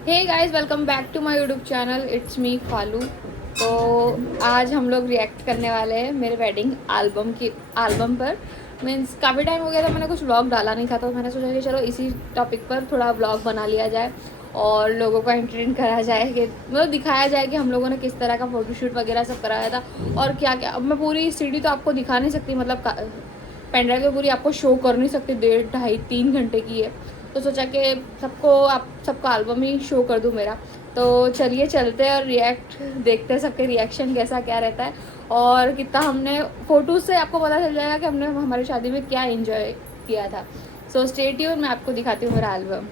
Hey guys, welcome back to my YouTube channel. It's me Falu. तो आज हम लोग रिएक्ट करने वाले हैं मेरे वेडिंग एल्बम पर। मीन्स काफ़ी टाइम हो गया था, मैंने कुछ व्लॉग डाला नहीं था, तो मैंने सोचा कि चलो इसी टॉपिक पर थोड़ा व्लॉग बना लिया जाए और लोगों को एंटरटेन करा जाए, कि मतलब दिखाया जाए कि हम लोगों ने किस तरह का फ़ोटोशूट वगैरह सब कराया था और क्या क्या। अब मैं पूरी सीडी तो आपको दिखा नहीं सकती, मतलब पेन ड्राइव में पूरी आपको शो कर नहीं सकती, 1.5-2-3 घंटे की है। तो सोचा कि सबको एल्बम ही शो कर दूँ मेरा। तो चलिए चलते हैं और रिएक्ट देखते हैं सबके रिएक्शन कैसा क्या रहता है और कितना हमने फ़ोटोज़ से आपको पता चल जाएगा कि हमने हमारी शादी में क्या एंजॉय किया था। सो स्टे ट्यून, मैं आपको दिखाती हूँ मेरा एल्बम।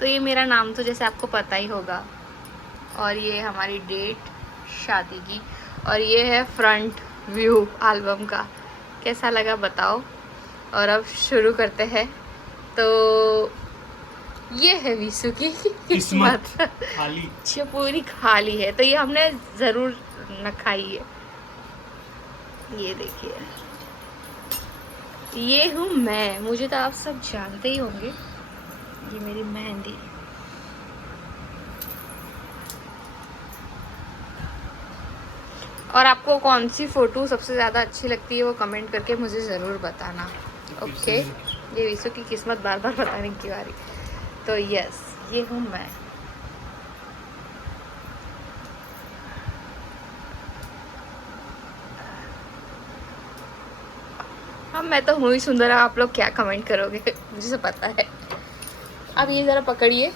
तो ये मेरा नाम तो जैसे आपको पता ही होगा, और ये हमारी डेट शादी की, और ये है फ्रंट व्यू एल्बम का। कैसा लगा बताओ। और अब शुरू करते हैं। तो ये है विशु की किस्मत खाली जो पूरी खाली है, तो ये हमने ज़रूर न खाई है। ये देखिए, ये हूँ मैं, मुझे तो आप सब जानते ही होंगे। ये मेरी मेहंदी। और आपको कौन सी फ़ोटो सबसे ज़्यादा अच्छी लगती है वो कमेंट करके मुझे ज़रूर बताना। ओके, ये विशु की किस्मत बार बार बताने की बारी। तो यस, ये हूँ मैं। हाँ, मैं तो हूँ ही सुंदर, आप लोग क्या कमेंट करोगे मुझे सब पता है। अब ये ज़रा पकड़िए।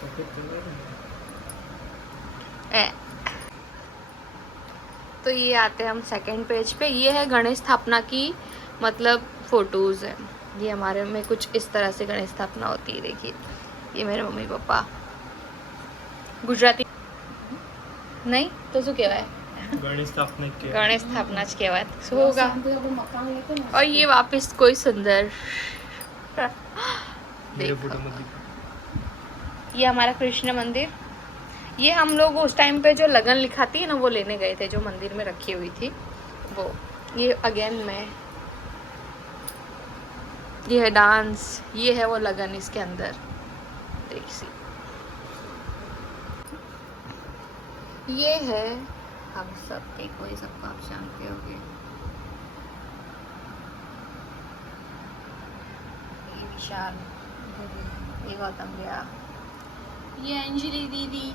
तो ये आते हैं हम सेकंड पेज पे। ये है गणेश स्थापना की मतलब फ़ोटोज़ है। ये हमारे में कुछ इस तरह से गणेश स्थापना होती है। देखिए, ये मेरे मम्मी पापा गुजराती नहीं तो शू कहवाय गणेश स्थापना गणेश स्थापना ज कहवाय શું होगा। और ये वापस कोई सुंदर देखो, ये हमारा कृष्ण मंदिर। ये हम लोग उस टाइम पे जो लगन लिखाती है ना, वो लेने गए थे, जो मंदिर में रखी हुई थी वो। ये अगेन मैं, ये है डांस, ये है वो लगन इसके अंदर। देखिए, ये है हम सब। देखो, ये सबको आप जानते होंगे। ये विशाल, ये गौतम भैया, ये अंजलि दीदी,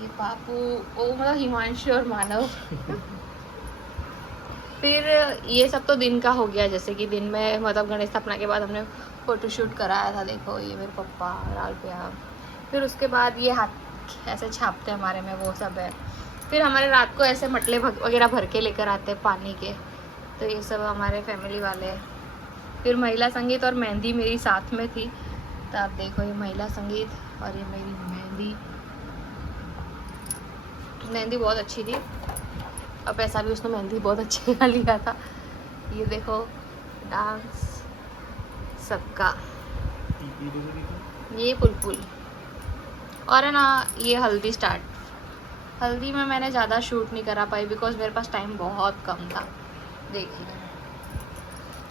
ये पापू, ओ मतलब हिमांशु और मानव। फिर ये सब तो दिन का हो गया, जैसे कि दिन में मतलब गणेश स्थापना के बाद हमने फ़ोटोशूट कराया था। देखो, ये मेरे पप्पा लाल भैया। फिर उसके बाद ये हाथ ऐसे छापते हमारे में, वो सब है। फिर हमारे रात को ऐसे मटले वगैरह भर के लेकर आते हैं पानी के। तो ये सब हमारे फैमिली वाले हैं। फिर महिला संगीत और मेहंदी मेरी साथ में थी, तो आप देखो, ये महिला संगीत और ये मेरी मेहंदी। मेहंदी बहुत अच्छी थी, और पैसा भी उसने मेहंदी बहुत अच्छे का लिया था। ये देखो डांस सबका। ये पुलपुल। और है ना, ये हल्दी स्टार्ट। हल्दी में मैंने ज़्यादा शूट नहीं करा पाई, बिकॉज मेरे पास टाइम बहुत कम था। देखिए,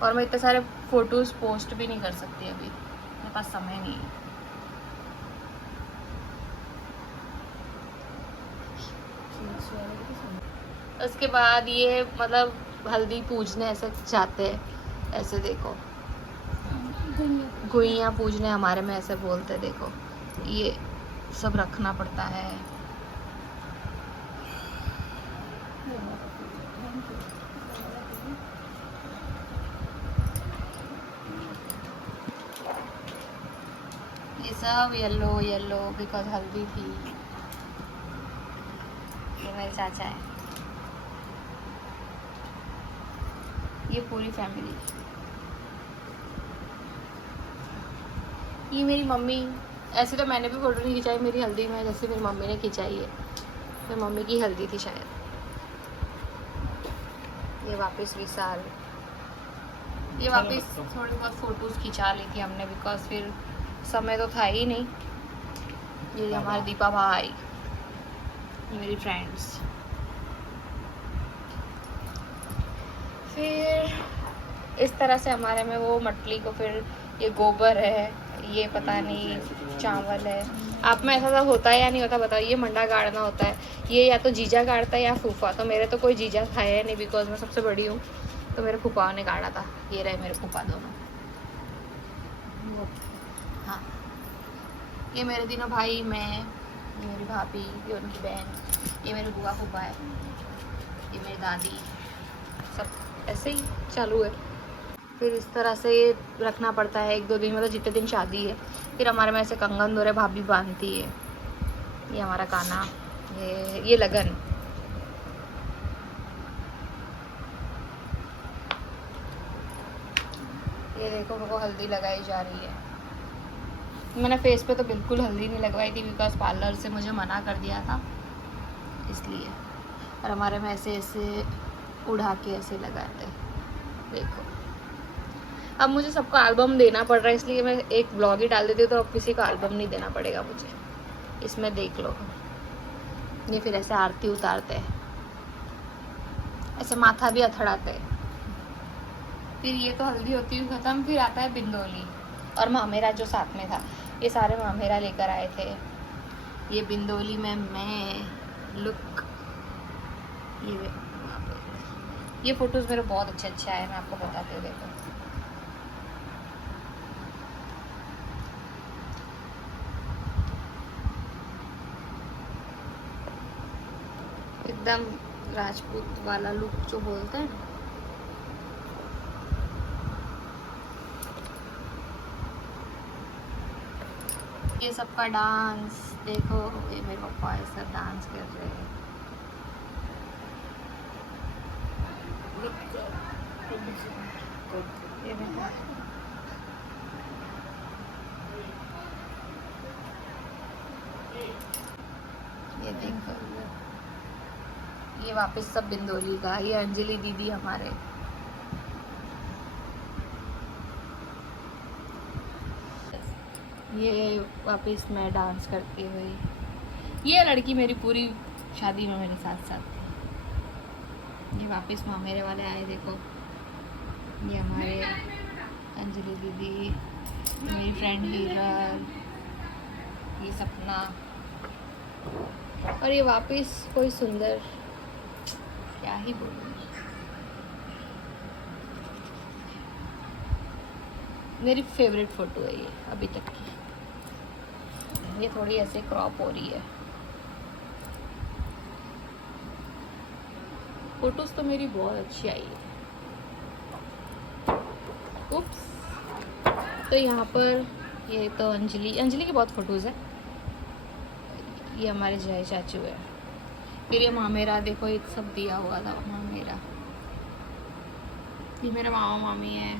और मैं इतने सारे फ़ोटोज़ पोस्ट भी नहीं कर सकती अभी, मेरे पास समय नहीं है। उसके बाद ये मतलब हल्दी पूजने ऐसे जाते हैं, ऐसे देखो, गुइयाँ पूजने हमारे में ऐसे बोलते हैं। देखो, ये सब रखना पड़ता है। ये सब येलो येलो बिकॉज हल्दी थी। ये मेरे चाचा है, ये पूरी फैमिली। ये मेरी मम्मी। ऐसे तो मैंने भी फ़ोटो नहीं खिंचाई मेरी हल्दी में, जैसे मेरी मम्मी ने खिंचाई है। मेरी मम्मी की हल्दी थी शायद। ये वापस विशाल। ये वापस थोड़ी बहुत फ़ोटोज़ खिंचा ली थी हमने, बिकॉज फिर समय तो था ही नहीं। ये हमारे दीपा भाई, मेरी फ्रेंड्स। फिर इस तरह से हमारे में वो मटली को, फिर ये गोबर है, ये पता नहीं चावल है। आप में ऐसा सब होता है या नहीं होता बताओ। ये मंडा गाड़ना होता है, ये या तो जीजा गाड़ता है या फूफा। तो मेरे तो कोई जीजा था है नहीं, बिकॉज मैं सबसे बड़ी हूँ, तो मेरे फूफा ने गाड़ा था। ये रहे मेरे फूफा दोनों। हाँ, ये मेरे तीनों भाई, मैं, ये मेरी भाभी, ये उनकी बहन, ये मेरे बुआ फूफा है, ये मेरी दादी, सब ऐसे ही चालू है। फिर इस तरह से ये रखना पड़ता है 1-2 दिन, मतलब जितने दिन शादी है। फिर हमारे में ऐसे कंगन दोरे भाभी बांधती है। ये हमारा काना, ये लगन। ये देखो, मेरे को हल्दी लगाई जा रही है। मैंने फेस पे तो बिल्कुल हल्दी नहीं लगवाई थी, बिकॉज पार्लर से मुझे मना कर दिया था, इसलिए। और हमारे में ऐसे ऐसे उड़ा के ऐसे लगाते हैं, देखो। अब मुझे सबको एल्बम देना पड़ रहा है, इसलिए मैं एक ब्लॉग ही डाल देती हूँ, तो अब किसी को एल्बम नहीं देना पड़ेगा मुझे। इसमें देख लो, ये फिर ऐसे आरती उतारते हैं, ऐसे माथा भी अथड़ाते हैं। फिर ये तो हल्दी होती हुई ख़त्म। फिर आता है बिंदोली और मामेरा जो साथ में था। ये सारे मामेरा लेकर आए थे। ये बिंदोली में मैं लुक, ये फोटोज़ मेरे बहुत अच्छे अच्छे आए, मैं आपको बताती हूँ, देखो। एकदम राजपूत वाला लुक जो बोलते हैं ना। ये सबका डांस देखो, ये मेरे पापा ऐसा डांस कर रहे हैं। ये देखो, ये देखो, ये वापस सब बिंदोली का। ये अंजलि दीदी हमारे, ये वापस मैं डांस करती हुई। ये लड़की मेरी पूरी शादी में मेरे साथ साथ थी। ये वापस मामेरे वाले आए, देखो। ये हमारे अंजलि दीदी, मेरी फ्रेंड हीरल, ये सपना, और ये वापस कोई सुंदर, क्या ही बोलूं। मेरी फेवरेट फ़ोटो है ये अभी तक की। ये थोड़ी ऐसे क्रॉप हो रही है। फोटोज तो मेरी बहुत अच्छी आई है। उप्स। तो यहाँ पर ये तो अंजलि की बहुत फ़ोटोज़ है। ये हमारे जय चाचू है। फिर ये मामेरा, देखो, एक सब दिया हुआ था मामेरा। ये मेरे मामा मामी है,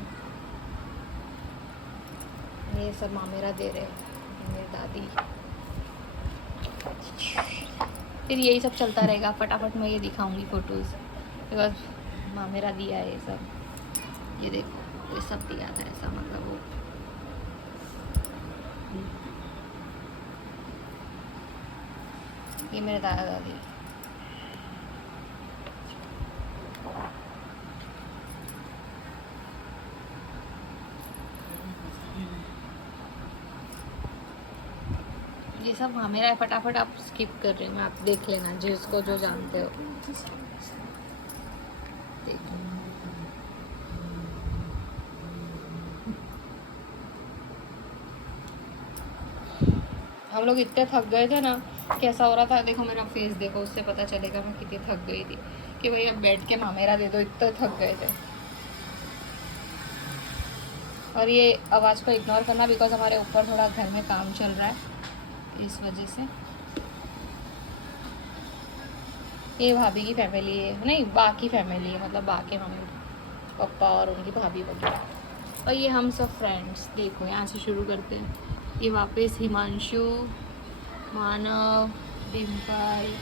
ये सब मामेरा दे रहे हैं, मेरी दादी। फिर यही सब चलता रहेगा। फटाफट मैं ये दिखाऊंगी फ़ोटोज़, बिकॉज मामेरा दिया है ये सब। ये देखो, ये सब दिया था, ऐसा मतलब वो। ये मेरे दादा दादी। ये सब मेरा है। फटाफट आप स्किप कर रहे हो, आप देख लेना जिसको जो जानते हो। देख लो। हम लोग इतने थक गए थे ना, कैसा हो रहा था, देखो मेरा फेस देखो, उससे पता चलेगा मैं कितनी थक गई थी। कि भाई अब बैठ के मामेरा दे दो, इतने थक गए थे। और ये आवाज़ को इग्नोर करना, बिकॉज हमारे ऊपर थोड़ा घर में काम चल रहा है, इस वजह से। ये भाभी की फैमिली है, नहीं बाकी फैमिली है, मतलब बाकी मम्मी पापा और उनकी भाभी वगैरह। और ये हम सब फ्रेंड्स, देखो यहाँ से शुरू करते हैं। ये वापस हिमांशु, मानव, डिम्पल,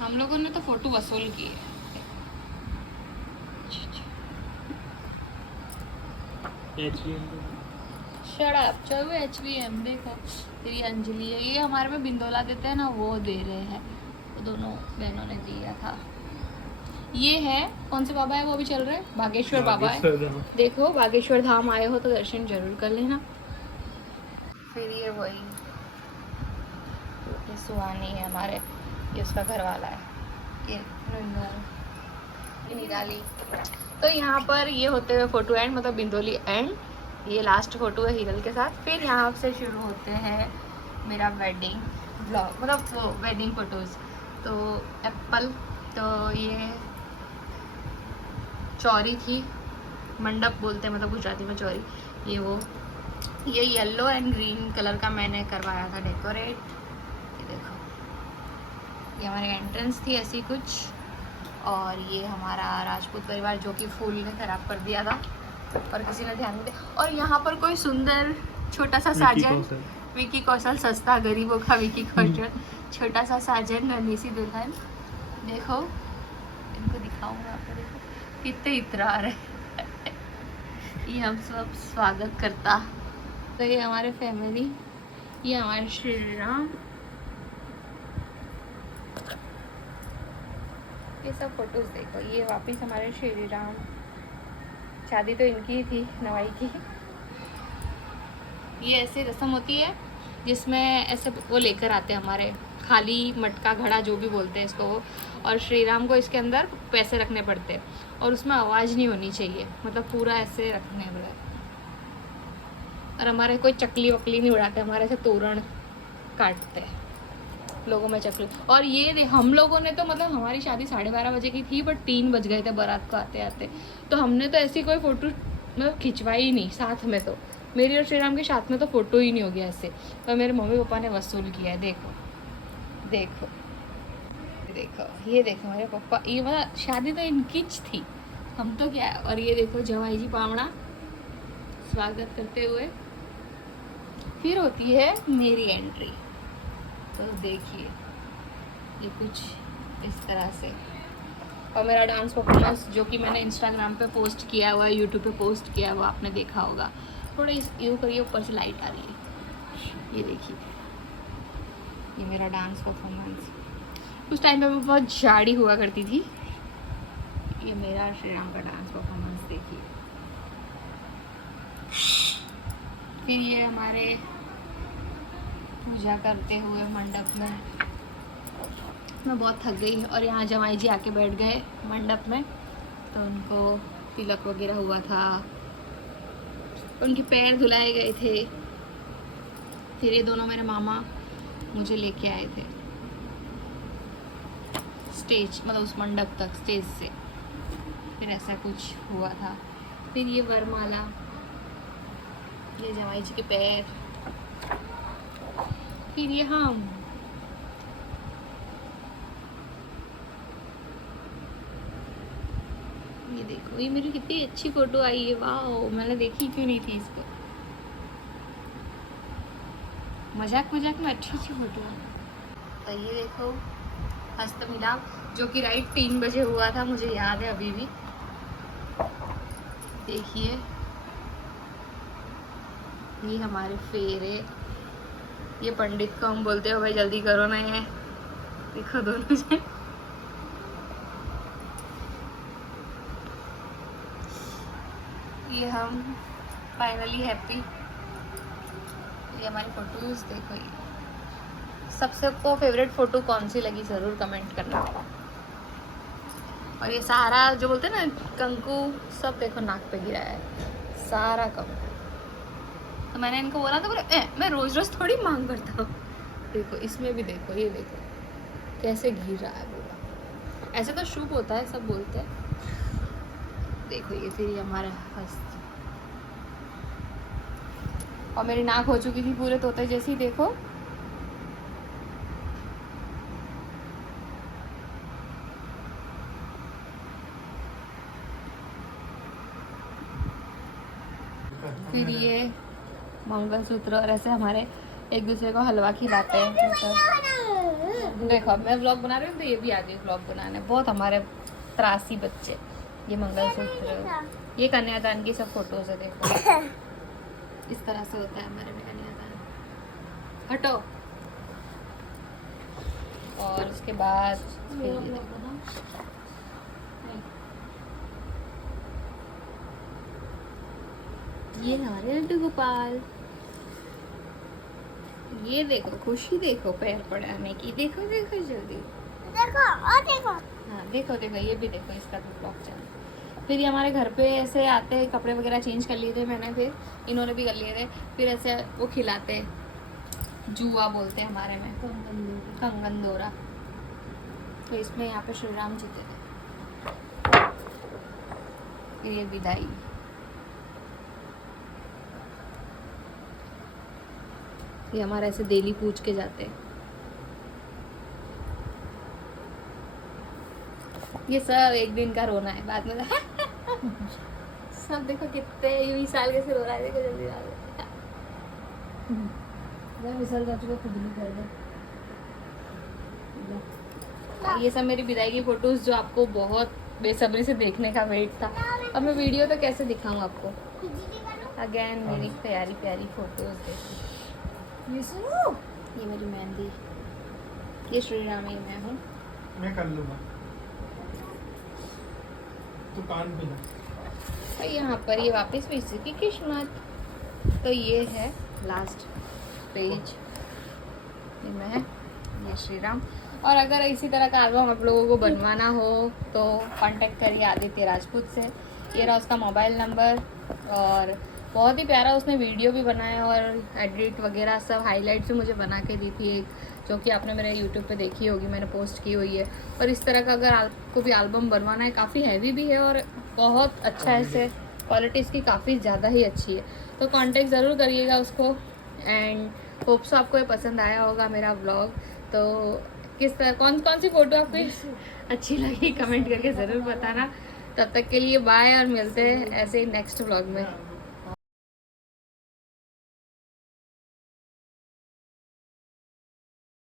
हम लोगों ने तो फ़ोटो वसूल की है। शट अप, चलो HVM देखो। ये अंजलि है, ये हमारे में बिंदोला देते हैं ना, वो दे रहे हैं, वो दोनों बहनों ने दिया था। ये है कौन से बाबा है, वो भी चल रहे हैं, बागेश्वर बाबा है। देखो बागेश्वर धाम आए हो तो दर्शन जरूर कर लेना। फिर ये वही ये सुहानी है हमारे, ये उसका घर वाला है, ये नन्नू, ये निराली। तो यहाँ पर ये होते हुए फोटो एंड, मतलब बिंदोली एंड, ये लास्ट फोटो है हिरल के साथ। फिर यहाँ से शुरू होते हैं मेरा वेडिंग ब्लॉग, मतलब वो वेडिंग फोटोज़। तो एप्पल, तो ये चौरी थी, मंडप बोलते हैं मतलब गुजराती में चौरी। ये वो, ये येलो एंड ग्रीन कलर का मैंने करवाया था डेकोरेट। ये देखो, ये हमारी एंट्रेंस थी ऐसी कुछ। और ये हमारा राजपूत परिवार, जो कि फूल ने ख़राब कर दिया था और किसी ने ध्यान नहीं दिया। और यहाँ पर कोई सुंदर छोटा सा साजन, विकी कौशल, सस्ता गरीबों का विकी कौशल, छोटा सा साजन, नन्ही सी दुल्हन। देखो इनको दिखाऊंगा आपको, देखो कितने इतरा आ रहे। ये हम सब स्वागत करता। तो ये हमारे फैमिली, ये हमारे श्री राम, ये सब फोटोज देखो। ये वापस हमारे श्री राम, शादी तो इनकी ही थी, नवाई की। ये ऐसे रस्म होती है जिसमें ऐसे वो लेकर आते हैं हमारे, खाली मटका घड़ा जो भी बोलते हैं इसको वो, और श्री राम को इसके अंदर पैसे रखने पड़ते हैं और उसमें आवाज़ नहीं होनी चाहिए, मतलब पूरा ऐसे रखने पड़े। और हमारे कोई चकली वकली नहीं उड़ाते, हमारे ऐसे तोरण काटते हैं लोगों में चकली। और ये हम लोगों ने तो, मतलब हमारी शादी 12:30 बजे की थी, बट 3 बज गए थे बारात को आते आते। तो हमने तो ऐसी कोई फ़ोटो मतलब खिंचवाई ही नहीं साथ में। तो मेरी और श्री राम के साथ में तो फ़ोटो ही नहीं हो गया ऐसे। और मेरे मम्मी पापा ने वसूल किया है। देखो देखो देखो, ये देखो मेरे पापा, ये मतलब शादी तो इनकीच थी, हम तो क्या है। और ये देखो जवाई जी पावड़ा स्वागत करते हुए। फिर होती है मेरी एंट्री। तो देखिए ये कुछ इस तरह से। और मेरा डांस परफॉर्मेंस जो कि मैंने इंस्टाग्राम पे पोस्ट किया हुआ है, यूट्यूब पे पोस्ट किया हुआ, आपने देखा होगा। थोड़ा इस यूँ करिए, ऊपर से लाइट आ रही है, ये देखिए, ये मेरा डांस परफॉर्मेंस। उस टाइम पे मैं बहुत झाड़ी हुआ करती थी। ये मेरा श्री राम का डांस परफॉर्मेंस देखिए। फिर ये हमारे पूजा करते हुए मंडप में। मैं बहुत थक गई और यहाँ जमाई जी आके बैठ गए मंडप में, तो उनको तिलक वगैरह हुआ था, उनके पैर धुलाए गए थे। फिर ये दोनों मेरे मामा मुझे लेके आए थे स्टेज, मतलब उस मंडप तक, स्टेज से। फिर ऐसा कुछ हुआ था। फिर ये वरमाला, ये जमाई जी के पैर। फिर ये हम, ये देखो, ये मेरी कितनी अच्छी फोटो आई है, वाह, मैंने देखी क्यों नहीं थी इसको। मजाक मजाक में अच्छी अच्छी फोटो है। तो ये देखो हस्त मिलाप, जो कि राइट 3 बजे हुआ था, मुझे याद है अभी भी। देखिए ये हमारे फेरे, ये पंडित को हम बोलते हो भाई जल्दी करो ना, ये देखो दोनों जन। ये हम फाइनली हैप्पी। ये हमारी फोटोज देखो। ये सबसे को फेवरेट फोटो कौन सी लगी ज़रूर कमेंट करना। और ये सारा जो बोलते हैं ना कंकु, सब देखो नाक पे गिरा है सारा कंकु। तो मैंने इनको बोला था, बोले मैं रोज़ रोज़ थोड़ी मांग करता हूँ। देखो इसमें भी देखो, ये देखो कैसे गिर रहा है पूरा। ऐसे तो शुभ होता है सब बोलते हैं। देखो ये फिर ये हमारा हस्त। और मेरी नाक हो चुकी थी पूरे तोते जैसी, देखो। फिर ये मंगलसूत्र, और ऐसे हमारे एक दूसरे को हलवा खिलाते हैं। देखो अब मैं व्लॉग बना रही हूँ तो ये भी आ गई व्लॉग बनाने। बहुत हमारे त्रासी बच्चे। ये मंगलसूत्र, ये कन्यादान की सब फोटोज है, देखो इस तरह से होता है हमारे में कन्यादान। हटो। और उसके बाद फिर ये देखो, ये हमारे लड्डू गोपाल, ये देखो खुशी, देखो पैर पड़ाने की, देखो देखो जल्दी देखो और देखो। हाँ देखो देखो, ये भी देखो, इसका भी ब्लॉग चैनल। फिर ये हमारे घर पे ऐसे आते हैं, कपड़े वगैरह चेंज कर लिए थे मैंने, फिर इन्होंने भी कर लिए थे। फिर ऐसे वो खिलाते, जुआ बोलते हैं हमारे में, कंगन दोरा। तो इसमें यहाँ पे श्री राम जी थे। फिर ये विदाई, ये हमारे ऐसे डेली पूछ के जाते हैं। ये सब एक दिन का रोना है, बाद में सब देखो कितने 20 साल के से रो रहा है, देखो जल्दी आ गया। विसल जा चुका, खुद भी कर दे। ये सब मेरी विदाई की फोटोज जो आपको बहुत बेसब्री से देखने का वेट था। अब मैं वीडियो तो कैसे दिखाऊं आपको। अगेन मेरी प्यारी प्यारी फोटोज देखो। ये मेरी मेहंदी, ये श्री राम ही मैं हूँ। मैं कर लूँगा, तू कान पे ना। और यहाँ पर ये वापस भी इसी की किस्मत। तो ये है लास्ट पेज, ये मैं, ये श्री राम। और अगर इसी तरह का एल्बम आप लोगों को बनवाना हो तो कांटेक्ट करिए आदित्य राजपूत से। ये रहा उसका मोबाइल नंबर। और बहुत ही प्यारा उसने वीडियो भी बनाया और एडिट वगैरह सब हाईलाइट्स भी मुझे बना के दी थी एक, जो कि आपने मेरे यूट्यूब पे देखी होगी, मैंने पोस्ट की हुई है। और इस तरह का अगर आपको भी एल्बम बनवाना है, काफ़ी हैवी भी है और बहुत अच्छा है, इसे क्वालिटी इसकी काफ़ी ज़्यादा ही अच्छी है। तो कांटेक्ट ज़रूर करिएगा उसको। एंड होप्स आपको ये पसंद आया होगा मेरा व्लॉग। तो किस तरह कौन कौन सी फ़ोटो आपको अच्छी लगी कमेंट करके ज़रूर बताना। तब तक के लिए बाय और मिलते हैं ऐसे ही नेक्स्ट व्लॉग में।